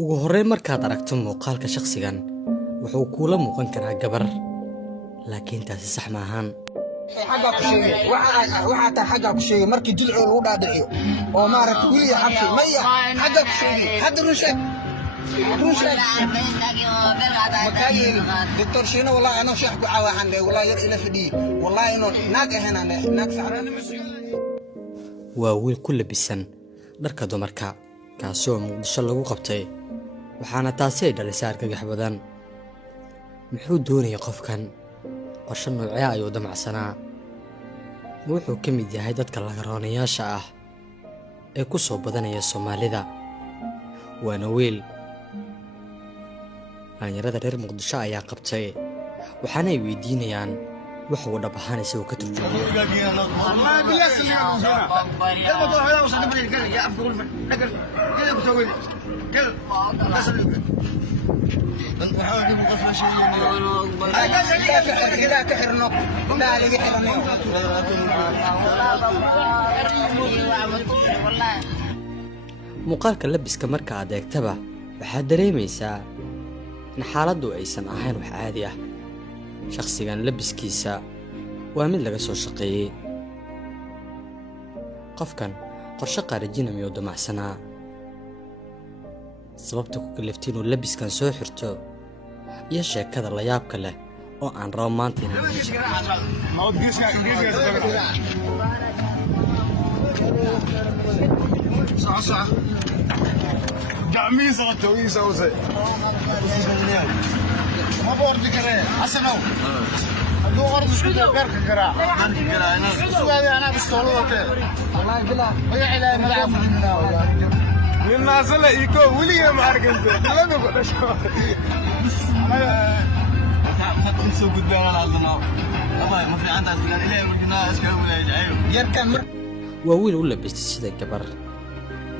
ugu horreyn markaad aragto muuqaalka shakhsigan wuxuu kuula muuqan karaa gabar laakiin taasi sax ma ahan xagga ku sheegay waxa ta xagga ku sheegay markii dilcoo lagu dhaadhiciyo oo maaragtay wiil xabsi maya xagga ku sheegay hadda rusheeg دكتور شينا والله أنا شيخ بعوا عنده والله يرئي فدي والله إنه ناقة هنا ناقة سعراني وويل كل بسن درك دمركا كاسو مقدشة لغو قبتي وحانا تاسي دالسار كجحبدان محو دوني يقف كان قرشن نوعيا أيو دمع سنة موحو كمي دي هاي دادك اللغرانيا شااه اي كسو بدانيا الصومالي دا وانا ويل dhalinyarada reer Muqdisho ayaa qabtay waxaana ay weydiinayaan wax uu dhab ahaan isagu ka turjumayo muuqaalka labiska marka aad eegtaba waxaad dareemaysaa in xaaladdu aysan ahayn wax caadi ah shakhsigan labiskiisa waa mid laga soo shaqeeyay qofkan qorshe qaarajinami oo damacsanaa sababta ku kaliftay inuu labiskan soo xirto iyo sheekada la yaabka leh oo aan rabo maanta inaan جامعي صوتي سوسي ما بورد كره حسنو دو غرض شو دبرك كرا انا بستولوته والله بلا ويا الى ملعب من نازله يكو ولي ما عرفت لا نقول شو خدت سوق قدام العظمه والله ما في عندك الى الناس كانوا يركن وويل ولا بيستسيد الجبر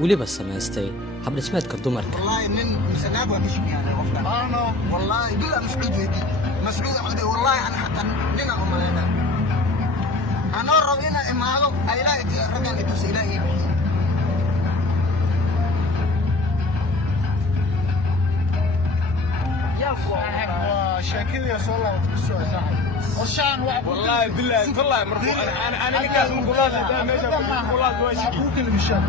وليبا سماستي حبل سمعت كدمرك والله من مسناب ومش يعني انا والله بلا مسعود عدي والله انا حتى لنا امنا انا ربنا امالو ايلا رجل تسيلي يا شاكر يا صلاة السؤال صاحب وشان والله بالله والله مرفوع انا كاس من قولات قولات واش المشان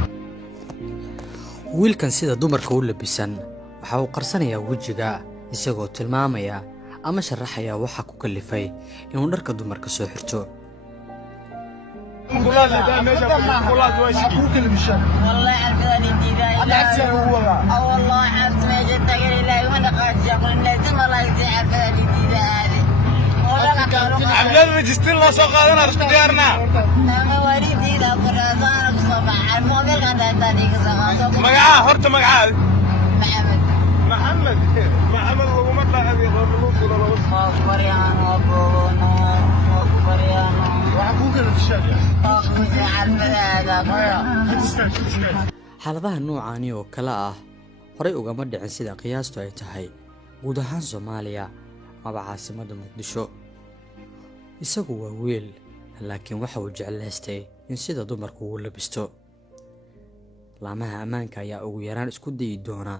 wiilkan sida dumarka u labisan waxa uu qarsanayaa wajiga isagoo tilmaamaya ama sharaxaya waxa ku kalifay inuu dharka dumarka soo xirto والله عرفتني ديداي والله عرفتني جد تقول لا وانا قاعد اقول لازم الله يعرفني ديداي عبد الرجستين لا سوق هذا رشق ديارنا ما وريدي لا قرازان بصباح الموبايل قاعد تاني مقعاه هرت مقعاه محمد محمد ومطلع هذه غرلوس ولا اكبر يا ابونا اكبر يا وعبوك اللي في الشارع xaaladaha noocaani oo kala ah horay ugama dhicin sida qiyaastu ay tahay guud ahaan Soomaaliya ama caasimadda Muqdisho isagu waa wiil laakiin waxa uu jeclaystay in sida dumarku uu labisto laamaha ammaanka ayaa ugu yaraan isku dayi doona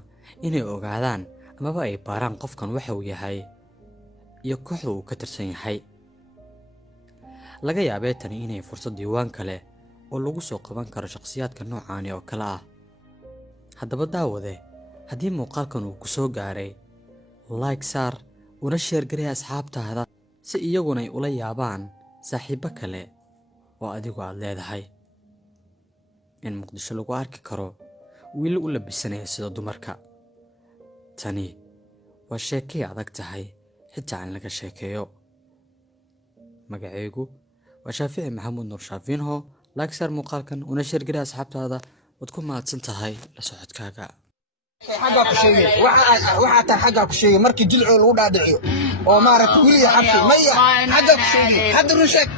inay ogaadaan amaba ay baaraan qofkan waxa uu yahay iyo kooxda uu ka tirsan yahay laga yaabee tani inay fursad diiwaan kale oo lagu soo qaban karo shakhsiyaadka noocaani oo kala ah haddaba daawade haddii muuqaalkan uu ku soo gaaray like saar una share garay asxaabtaada si iyaguna ay ula yaabaan saaxiibo kale oo adigu aad leedahay in Muqdisho lagu arki karo wiil u labisanaya sida dumarka tani waa sheekay adag tahay xitaa aan laga sheekeeyo magacaygu waa Shaafici Maxamuud Nuur Shaafinho like saar muuqaalkan una share garay asxaabtaada wad ku mahadsan tahay la socodkaaga xagga ku sheegay waxa ta xagga ku sheegay markii dilcoo lagu dhaadhiciyo oo maaragtay wiil xabsi maya xagga ku sheegay hadda rusheeg